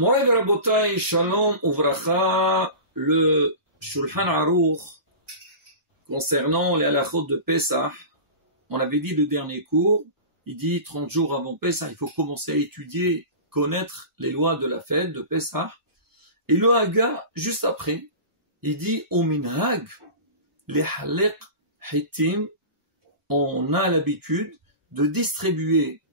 Moray Rabotai, Shalom Uvracha, le Shulchan Aruch, concernant les halachot de Pesach, on avait dit le dernier cours, il dit 30 jours avant Pesach, il faut commencer à étudier, connaître les lois de la fête de Pesach. Et le Haga, juste après, il dit au minhag, les halek hitim, on a l'habitude de distribuer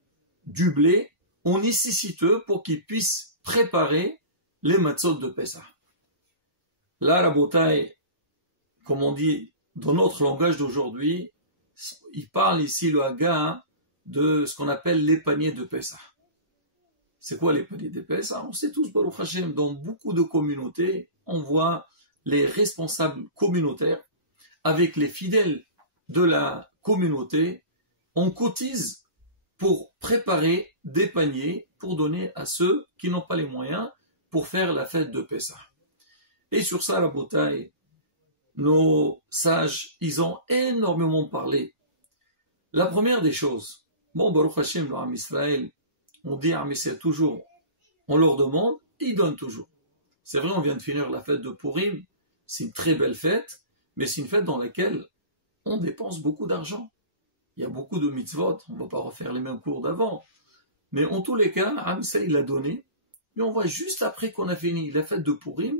du blé aux nécessiteux pour qu'ils puissent préparer les matzot de Pesach. Là, Rabotai, comme on dit dans notre langage d'aujourd'hui, il parle ici, le Haga, de ce qu'on appelle les paniers de Pesach. C'est quoi les paniers de Pesach? On sait tous, Baruch Hashem, dans beaucoup de communautés, on voit les responsables communautaires avec les fidèles de la communauté, on cotise pour préparer des paniers pour donner à ceux qui n'ont pas les moyens pour faire la fête de Pesach. Et sur ça, la bataille, nos sages, ils ont énormément parlé. La première des choses, bon, Baruch Hashem, le Am Israël, on dit Am Israël toujours, on leur demande, ils donnent toujours. C'est vrai, on vient de finir la fête de Purim, c'est une très belle fête, mais c'est une fête dans laquelle on dépense beaucoup d'argent. Il y a beaucoup de mitzvot, on ne va pas refaire les mêmes cours d'avant. Mais en tous les cas, Am Israël l'a donné, et on voit juste après qu'on a fini la fête de Purim,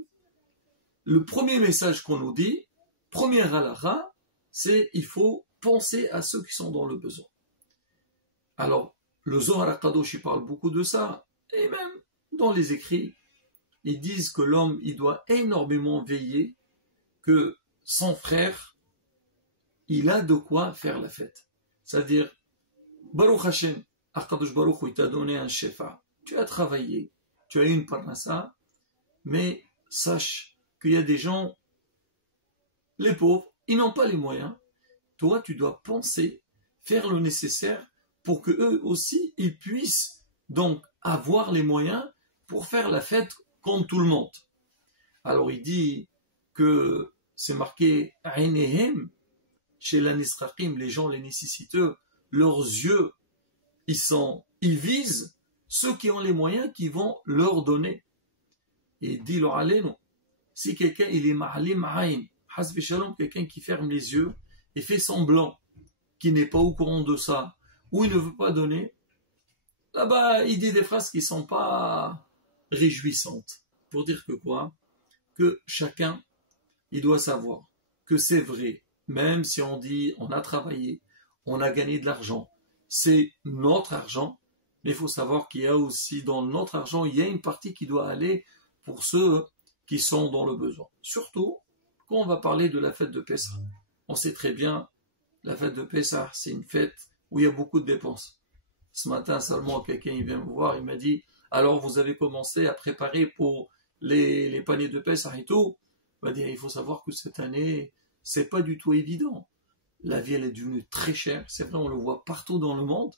le premier message qu'on nous dit, première halakha, c'est il faut penser à ceux qui sont dans le besoin. Alors, le Zohar HaKadosh, il parle beaucoup de ça, et même dans les écrits, ils disent que l'homme, il doit énormément veiller que son frère, il a de quoi faire la fête. C'est-à-dire, Baruch Hashem, HaKadosh Baruch Hu, il t'a donné un shefa, tu as travaillé, tu as eu une parnassa, mais sache qu'il y a des gens, les pauvres, ils n'ont pas les moyens. Toi, tu dois penser, faire le nécessaire pour que eux aussi, ils puissent donc avoir les moyens pour faire la fête comme tout le monde. Alors il dit que c'est marqué Ainehem, chez l'anisrakim, les gens, les nécessiteux, leurs yeux, ils visent ceux qui ont les moyens qui vont leur donner. Et il dit leur allez, non. Si quelqu'un il est ma'alim aïn, hasbi shalom, quelqu'un qui ferme les yeux et fait semblant qu'il n'est pas au courant de ça, ou il ne veut pas donner, là-bas il dit des phrases qui ne sont pas réjouissantes. Pour dire que quoi? Que chacun, il doit savoir que c'est vrai, même si on dit on a travaillé, on a gagné de l'argent, c'est notre argent, mais il faut savoir qu'il y a aussi dans notre argent, il y a une partie qui doit aller pour ceux qui sont dans le besoin. Surtout, quand on va parler de la fête de Pessah. On sait très bien, la fête de Pessah, c'est une fête où il y a beaucoup de dépenses. Ce matin, seulement, quelqu'un il vient me voir, il m'a dit, alors vous avez commencé à préparer pour les paniers de Pessah et tout. Il m'a dit, il faut savoir que cette année, c'est pas du tout évident. La vie, elle est devenue très chère. C'est vrai, on le voit partout dans le monde.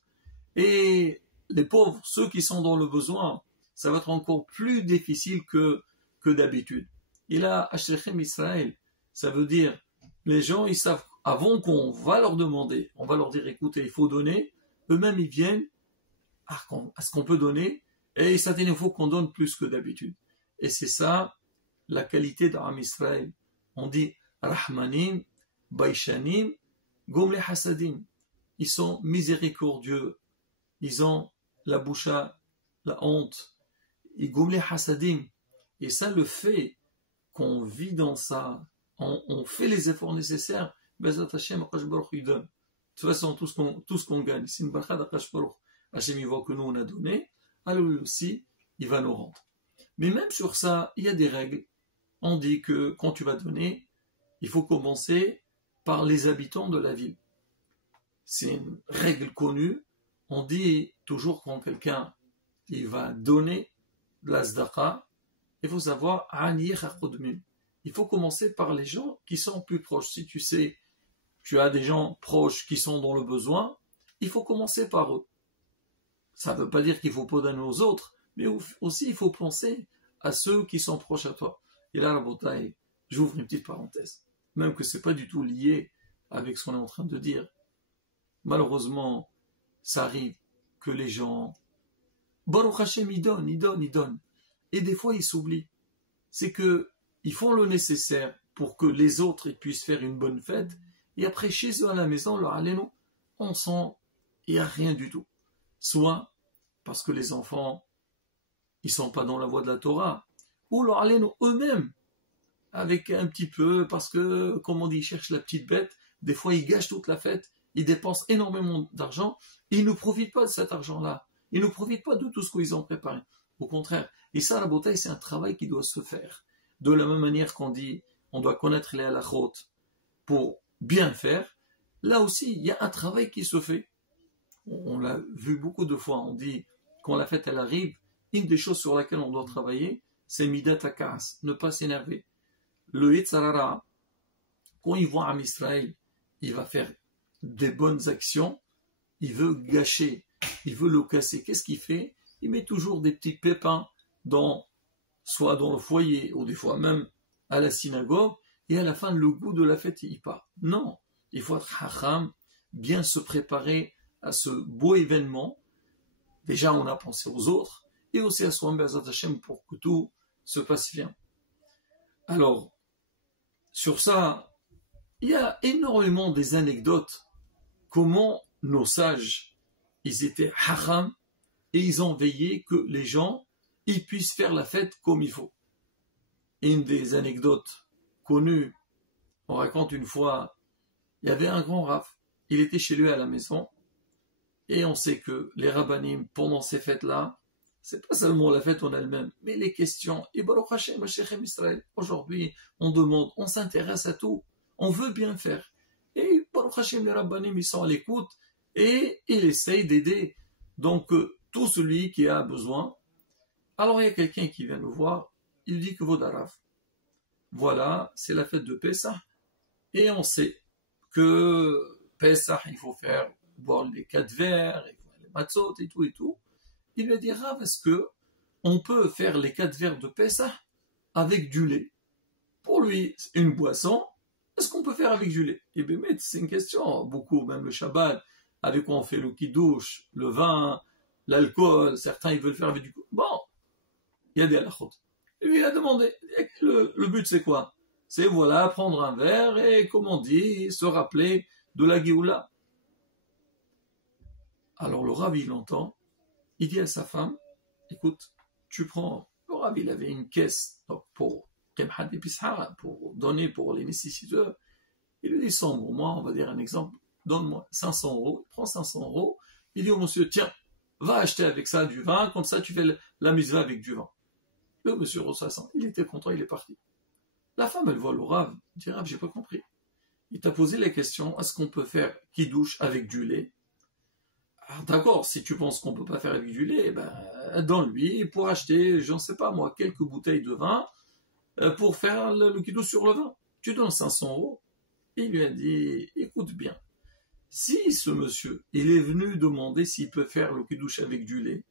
Et les pauvres, ceux qui sont dans le besoin, ça va être encore plus difficile que d'habitude. Et là, Ashrechem Israël, ça veut dire, les gens, ils savent, avant qu'on va leur demander, on va leur dire, écoutez, il faut donner, eux-mêmes, ils viennent à ce qu'on peut donner, et ça il faut qu'on donne plus que d'habitude. Et c'est ça, la qualité d'Am Israël. On dit, Rahmanim, Baishanim, Gom le Hasadim. Ils sont miséricordieux, ils ont la boucha, la honte, et Gom le Hasadim. Et ça, le fait qu'on vit dans ça, on fait les efforts nécessaires, Bezat Hashem, Akash Baruch il donne. De toute façon, tout ce qu'on gagne, c'est une bracha d'Akash Baruch. Hashem, il voit que nous, on a donné, alors lui aussi, il va nous rendre. Mais même sur ça, il y a des règles. On dit que quand tu vas donner, il faut commencer par les habitants de la ville. C'est une règle connue. On dit toujours quand quelqu'un il va donner de la sdaqa, il faut savoir, il faut commencer par les gens qui sont plus proches. Si tu sais, tu as des gens proches qui sont dans le besoin, il faut commencer par eux. Ça ne veut pas dire qu'il ne faut pas donner aux autres, mais aussi il faut penser à ceux qui sont proches à toi. Et là, la bataille, j'ouvre une petite parenthèse, même que ce n'est pas du tout lié avec ce qu'on est en train de dire. Malheureusement, ça arrive que les gens, Baruch Hashem, ils donnent. et des fois ils s'oublient. C'est que ils font le nécessaire pour que les autres puissent faire une bonne fête, et après chez eux à la maison, leur alléno, on sent il n'y a rien du tout. Soit parce que les enfants, ils sont pas dans la voie de la Torah, ou leur alléno eux-mêmes, avec un petit peu, parce que, comme on dit, ils cherchent la petite bête, des fois ils gâchent toute la fête, ils dépensent énormément d'argent, et ils ne profitent pas de cet argent-là. Ils ne profitent pas de tout ce qu'ils ont préparé. Au contraire. Et ça, la beauté, c'est un travail qui doit se faire. De la même manière qu'on dit, on doit connaître les halachot pour bien faire, là aussi, il y a un travail qui se fait. On l'a vu beaucoup de fois, on dit, quand la fête, elle arrive, une des choses sur laquelle on doit travailler, c'est midat hakas, ne pas s'énerver. Le Yitzhara, quand il voit Am Israël, il va faire des bonnes actions, il veut gâcher, il veut le casser. Qu'est-ce qu'il fait? Il met toujours des petits pépins soit dans le foyer, ou des fois même à la synagogue, et à la fin, le goût de la fête, il part. Non, il faut être hacham, bien se préparer à ce beau événement. Déjà, on a pensé aux autres, et aussi à soi-même, pour que tout se passe bien. Alors, sur ça, il y a énormément des anecdotes, comment nos sages, ils étaient hacham, et ils ont veillé que les gens, ils puissent faire la fête comme il faut. Une des anecdotes connues, on raconte une fois, il y avait un grand rav, il était chez lui à la maison, et on sait que les rabbanim, pendant ces fêtes-là, c'est pas seulement la fête en elle-même, mais les questions, et Baruch Hashem, Shechem Israël, aujourd'hui, on demande, on s'intéresse à tout, on veut bien faire. Et Baruch Hashem, les rabbanim, ils sont à l'écoute, et ils essayent d'aider. Donc, tout celui qui a besoin. Alors, il y a quelqu'un qui vient nous voir, il dit que Vodarav, voilà, c'est la fête de Pessah, et on sait que Pessah, il faut boire les 4 verres, les matzot et tout et tout. Il lui a dit, Rav, est-ce que on peut faire les 4 verres de Pessah avec du lait? Pour lui, une boisson, est-ce qu'on peut faire avec du lait? Et bien, c'est une question, beaucoup, même le Shabbat, avec quoi on fait le kiddush, le vin, l'alcool, certains ils veulent faire avec du... Bon, il y a des halachot. Et lui, il a demandé, le but c'est quoi? C'est voilà, prendre un verre et, comme on dit, se rappeler de la Géoula. Alors le Rav, il entend, il dit à sa femme, écoute, tu prends, le Rav, il avait une caisse donc pour donner pour les nécessiteux. Il lui dit 100 euros, moi, on va dire un exemple, donne-moi 500 euros, il prend 500 euros, il dit au monsieur, tiens, va acheter avec ça du vin, comme ça tu fais la misva avec du vin. Le monsieur reçoit 500, il était content, il est parti. La femme, elle voit le Rav, elle dit, Rav, j'ai pas compris. Il t'a posé la question, est-ce qu'on peut faire kiddush avec du lait? Alors, d'accord, si tu penses qu'on peut pas faire avec du lait, ben, donne-lui pour acheter, j'en sais pas moi, quelques bouteilles de vin pour faire le kiddush sur le vin. Tu donnes 500 euros. Et il lui a dit, écoute bien, si ce monsieur, il est venu demander s'il peut faire le kiddush avec du lait,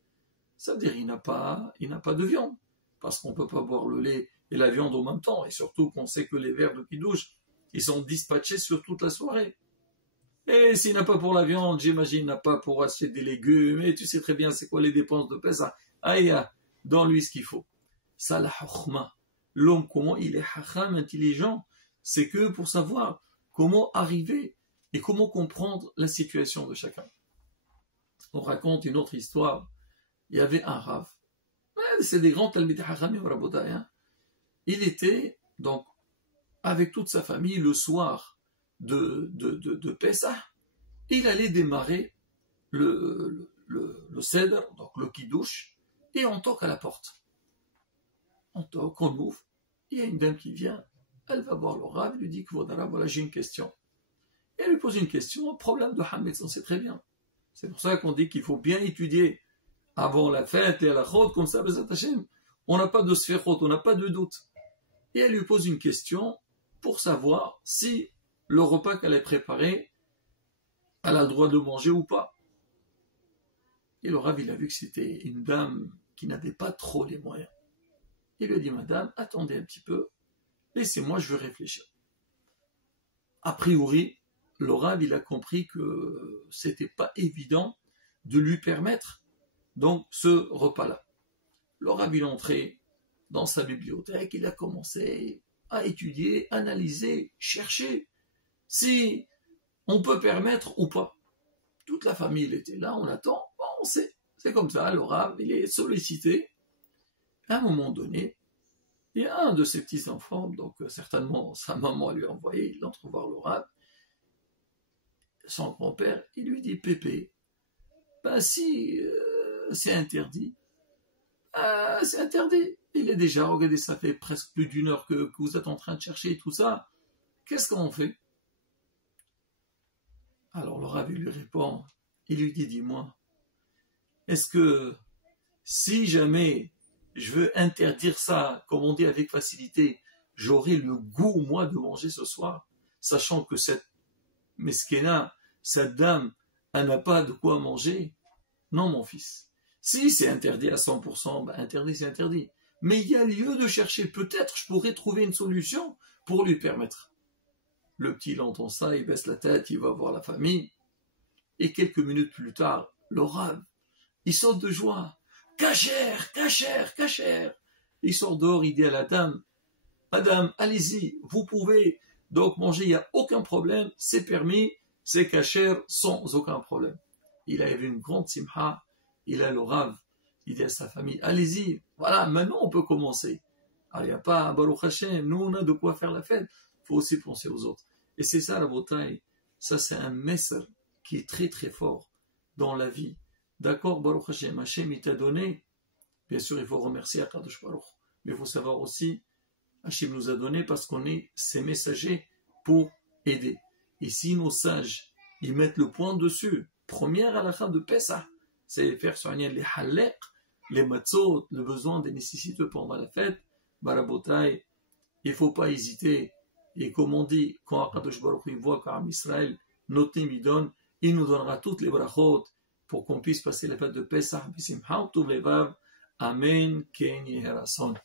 ça veut dire qu'il n'a pas de viande, parce qu'on ne peut pas boire le lait et la viande en même temps, et surtout qu'on sait que les verres de kiddush, ils sont dispatchés sur toute la soirée. Et s'il n'a pas pour la viande, j'imagine, il n'a pas pour acheter des légumes, et tu sais très bien c'est quoi les dépenses de Pessah. Aïe, donne-lui ce qu'il faut. Ça, la chokhma. L'homme, comment il est hacham, intelligent, c'est que pour savoir comment arriver et comment comprendre la situation de chacun. On raconte une autre histoire. Il y avait un Rav. C'est des grands Talmidei Chachamim Rabotai. Il était donc avec toute sa famille le soir de Pessah. Il allait démarrer le Seder, donc le Kiddush, et on toque à la porte. On toque, on ouvre. Il y a une dame qui vient. Elle va voir le Rav, elle lui dit que voilà, j'ai une question. Et elle lui pose une question, problème de Hametz, on sait très bien. C'est pour ça qu'on dit qu'il faut bien étudier avant la fête et à la chôte, comme ça, on n'a pas de sphérot, on n'a pas de doute. Et elle lui pose une question pour savoir si le repas qu'elle a préparé, elle a le droit de le manger ou pas. Et le Rav, il a vu que c'était une dame qui n'avait pas trop les moyens. Il lui a dit, madame, attendez un petit peu, laissez-moi, je veux réfléchir. A priori, le Rav, il a compris que c'était pas évident de lui permettre donc ce repas-là. Le Rav, il est entré dans sa bibliothèque, il a commencé à étudier, analyser, chercher si on peut permettre ou pas. Toute la famille était là, on attend, bon, c'est comme ça, le Rav, il est sollicité. À un moment donné, il y a un de ses petits-enfants, donc certainement sa maman lui a envoyé, il entre voir le Rav. Son grand-père, il lui dit, Pépé, ben si c'est interdit, c'est interdit. Il est déjà, regardez, ça fait presque plus d'une heure que vous êtes en train de chercher tout ça. Qu'est-ce qu'on fait? Alors le Rav lui répond, il lui dit, dis-moi, est-ce que si jamais je veux interdire ça, comme on dit avec facilité, j'aurai le goût, moi, de manger ce soir, sachant que cette mesquena, cette dame, elle n'a pas de quoi manger? Non, mon fils. Si c'est interdit à 100%, ben interdit, c'est interdit. Mais il y a lieu de chercher. Peut-être je pourrais trouver une solution pour lui permettre. Le petit, il entend ça, il baisse la tête, il va voir la famille. Et quelques minutes plus tard, le Rav, il saute de joie. Cachère, cachère, cachère. Il sort dehors, il dit à la dame, Madame, allez-y, vous pouvez donc manger, il n'y a aucun problème, c'est permis, c'est cachère sans aucun problème. Il a eu une grande simha, il a le Rav, il dit à sa famille, allez-y, voilà, maintenant on peut commencer. Alors il n'y a pas, Baruch Hashem, nous on a de quoi faire la fête, il faut aussi penser aux autres. Et c'est ça la bataille, ça c'est un messer qui est très très fort dans la vie. D'accord, Baruch Hashem, Hashem il t'a donné, bien sûr il faut remercier Akadosh Baruch, mais il faut savoir aussi, Hashem nous a donné parce qu'on est ses messagers pour aider. Et si nos sages, ils mettent le point dessus, première halakha de Pessah, c'est faire soigner les halek, les matzot, le besoin des nécessités pendant la fête, barabotai, il ne faut pas hésiter. Et comme on dit, quand Akadosh Baruch Hu voit qu'Am Israël, notim il donne, il nous donnera toutes les brachot pour qu'on puisse passer la fête de Pessah, bisimcha, tout levav, amen, ken yeherason.